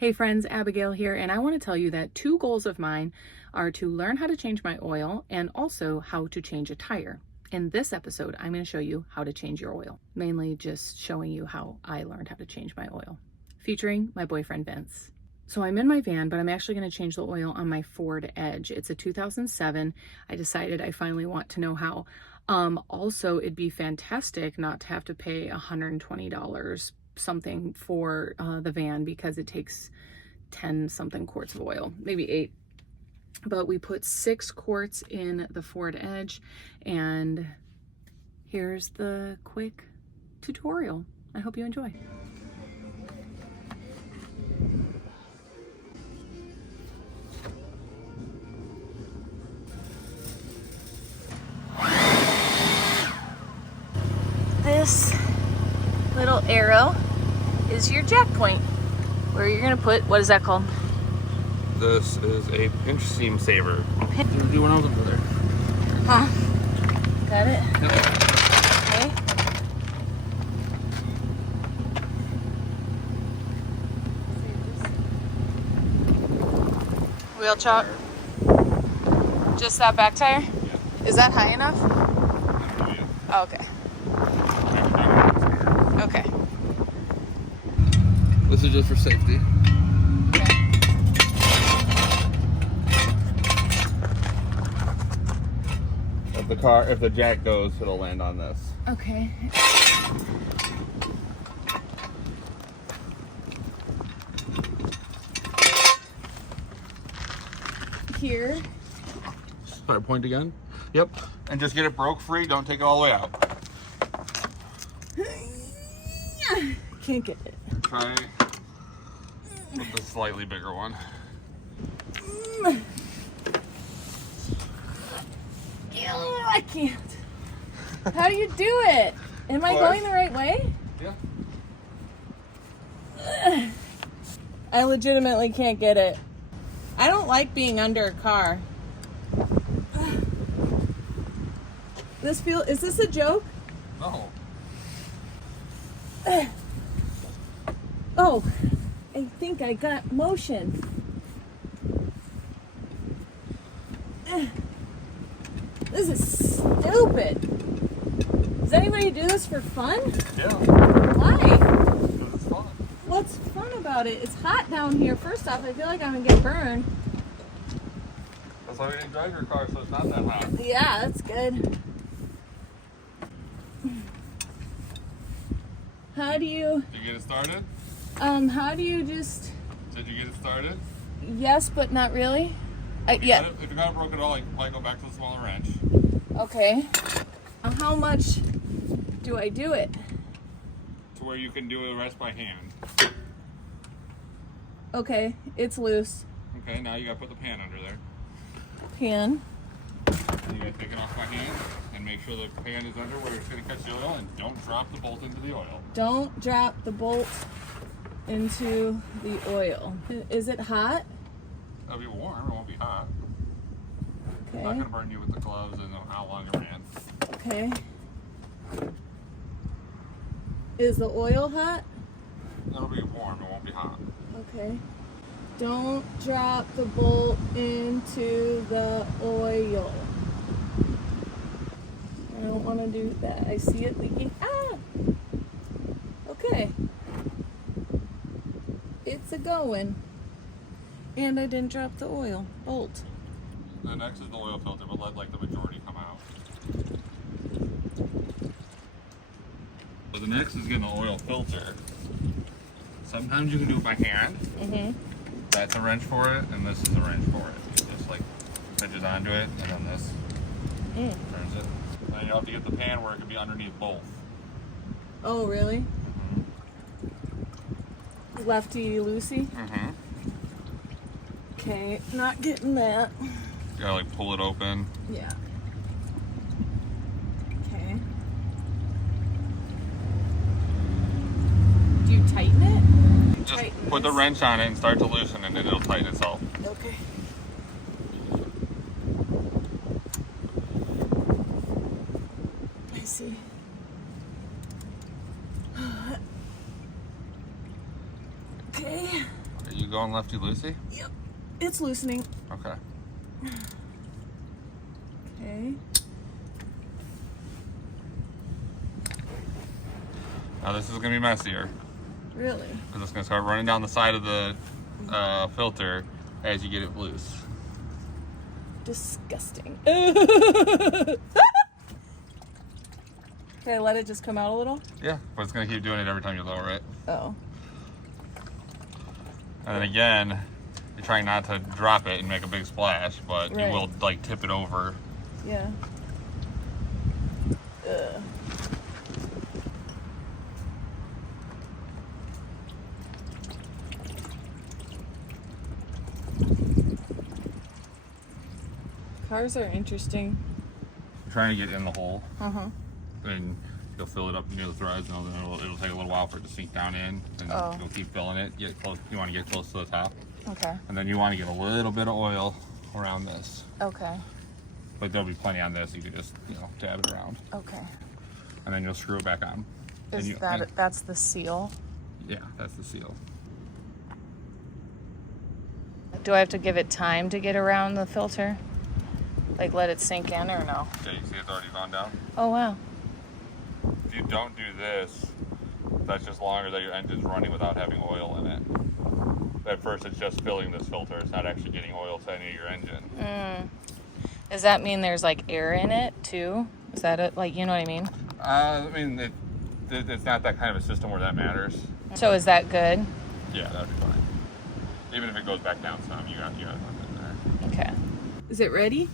Hey friends, Abigail here, and I want to tell you that 2 goals of mine are to learn how to change my oil and also how to change a tire. In this episode, I'm going to show you how to change your oil, mainly just showing you how I learned how to change my oil, featuring my boyfriend Vince. So I'm in my van, but I'm actually going to change the oil on my Ford Edge. It's a 2007. I decided I finally want to know how. Also, it'd be fantastic not to have to pay $120 something for the van because it takes 10 something quarts of oil, maybe 8. But we put 6 quarts in the Ford Edge, and here's the quick tutorial. I hope you enjoy. This little arrow is your jack point, where you're gonna put, what is that called? This is a pinch seam saver. Do one of them there. Huh? Got it? Yep. Okay. Wheel chock. Just that back tire? Yeah. Is that high enough? Oh, okay. Okay. This is just for safety. Okay. If the jack goes, it'll land on this. Okay. Here. Start point again. Yep. And just get it broke free. Don't take it all the way out. Can't get it. Try with the slightly bigger one. I can't. How do you do it? Am I going the right way? Yeah. I legitimately can't get it. I don't like being under a car. Is this a joke? No. Oh, I think I got motion. This is stupid. Does anybody do this for fun? Yeah. Why? Because it's fun. What's fun about it? It's hot down here. First off, I feel like I'm gonna get burned. That's why we didn't drive your car, so it's not that hot. Yeah, that's good. How do you... Did you get it started? How do you just... Did you get it started? Yes, but not really. If you Yeah. got it broke at all, you can probably go back to the smaller wrench. Okay. How much do I do it? To where you can do the rest by hand. Okay, it's loose. Okay, now you gotta put the pan under there. Pan. And you gotta take it off by hand and make sure the pan is under where it's gonna catch the oil, and don't drop the bolt into the oil. Don't drop the bolt into the oil. Is it hot? It'll be warm, it won't be hot. It's not Okay. gonna burn you with the gloves and how long it ran. Okay. Is the oil hot? It'll be warm, it won't be hot. Okay. Don't drop the bolt into the oil. I don't want to do that. I see it leaking. Ah! Okay. It's a going. And I didn't drop the oil bolt. The next is the oil filter, but let like the majority come out. So the next is getting the oil filter. Sometimes you can do it by hand. Mm-hmm. That's a wrench for it, and this is a wrench for it. Just like pinches onto it, and then this turns it. Then you'll have to get the pan where it can be underneath both. Oh, really? Lefty loosey? Mm-hmm. Okay, not getting that. You gotta like pull it open. Yeah. Okay. Do you tighten it? Just Tighten put the this. wrench on it and start to loosen, and then it'll tighten itself. Okay. I see. You going lefty loosey? Yep. It's loosening. Okay. Okay. Now this is gonna be messier Really? because it's gonna start running down the side of the filter as you get it loose. Disgusting. Can I let it just come out a little? Yeah, but it's gonna keep doing it every time you lower it. Oh. And then again, you're trying not to drop it and make a big splash, but Right. you will like tip it over. Yeah. Ugh. Cars are interesting. You're trying to get in the hole, Uh-huh. and you'll fill it up near the threads, and then it'll take a little while for it to sink down in, and Oh. you'll keep filling it. Get close. You want to get close to the top, Okay. and then you want to get a little bit of oil around this. Okay. But there'll be plenty on this. You can just dab it around, Okay. and then you'll screw it back on. And Is that's the seal? Yeah, that's the seal. Do I have to give it time to get around the filter? Like let it sink in or no? Okay, you see it's already gone down. Oh wow. If you don't do this, that's just longer that your engine's running without having oil in it. At first, it's just filling this filter. It's not actually getting oil to any of your engine. Does that mean there's like air in it too? Is that it? Like, you know what I mean? I mean, it's not that kind of a system where that matters. So is that good? Yeah, that'd be fine. Even if it goes back down some, you got nothing in there. Okay. Is it ready?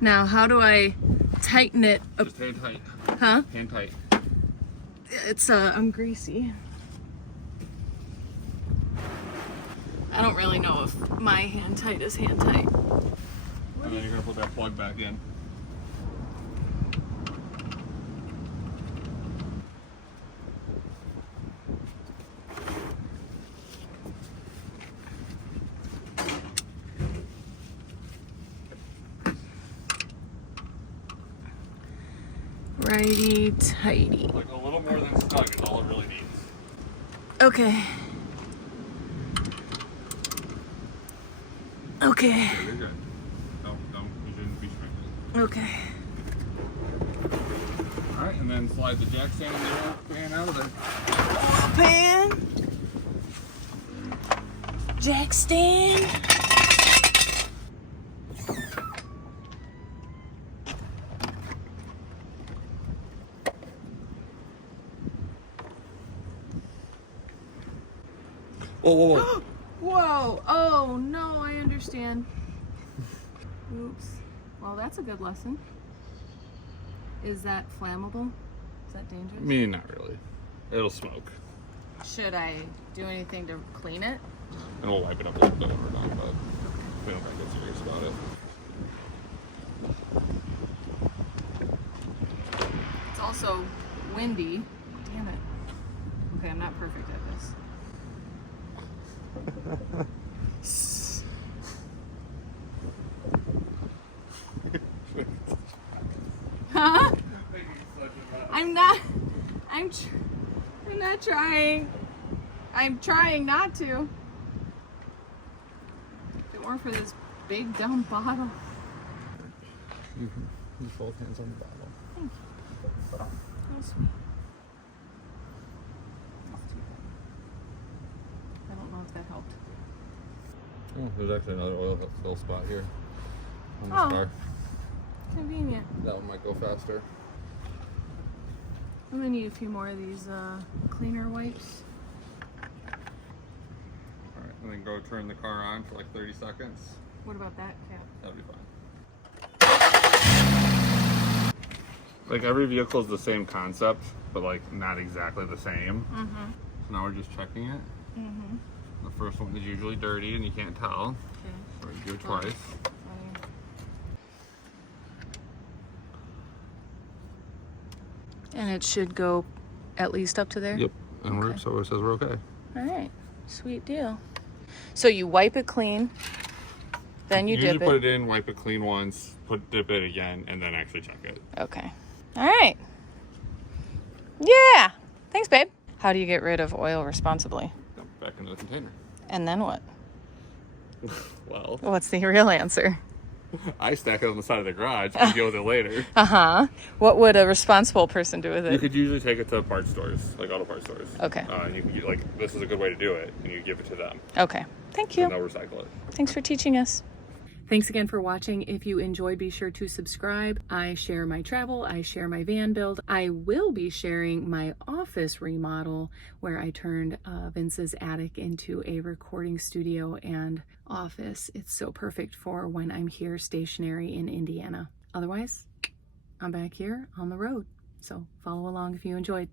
Now, how do I tighten it up? Just hand tight. Huh? Hand tight. It's, I'm greasy. I don't really know if my hand tight is hand tight. And then you're gonna put that plug back in. Righty tighty. Like a little more than snug is all it really needs. Okay. Okay. Yeah, you're good. You shouldn't be shrinking. Okay. Alright, and then slide the jack stand in there, pan out of there. Pan. Jack stand. Whoa. Whoa. Oh, no, I understand. Oops. Well, that's a good lesson. Is that flammable? Is that dangerous? I mean, not really. It'll smoke. Should I do anything to clean it? And we'll wipe it up a little bit when we're done, but we don't gotta get serious about it. It's also windy. Damn it. Okay, I'm not perfect at this. Huh? I'm not trying. I'm trying not to. If it weren't for this big dumb bottle. You both hands on the bottle. Thank you. How sweet. That's too bad. I don't know if that helped. Oh, there's actually another oil fill spot here on this Oh. car. Convenient. That one might go faster. I'm gonna need a few more of these cleaner wipes. Alright, and then go turn the car on for like 30 seconds. What about that cap? That'll be fine. Like every vehicle is the same concept, but like not exactly the same. Mm-hmm. So now we're just checking it. Mm-hmm. The first one is usually dirty and you can't tell. Okay. So you do it twice. And it should go at least up to there? Yep, and Okay. so it says we're okay. All right, sweet deal. So you wipe it clean, Then you usually dip put it. it in, wipe it clean once, dip it again, and then actually check it. Okay. All right. Yeah. Thanks, babe. How do you get rid of oil responsibly? Dump it back into the container. And then what? Well, What's the real answer? I stack it on the side of the garage and deal with it later. What would a responsible person do with You it? could usually take it to parts stores, like auto parts stores. Okay. And you can get, like, this is a good way to do it, and you give it to them, Okay. Thank and you. they'll recycle it. Thanks for teaching us. Thanks again for watching. If you enjoyed, be sure to subscribe. I share my travel, I share my van build. I will be sharing my office remodel where I turned Vince's attic into a recording studio and office. It's so perfect for when I'm here stationary in Indiana. Otherwise, I'm back here on the road. So follow along if you enjoyed.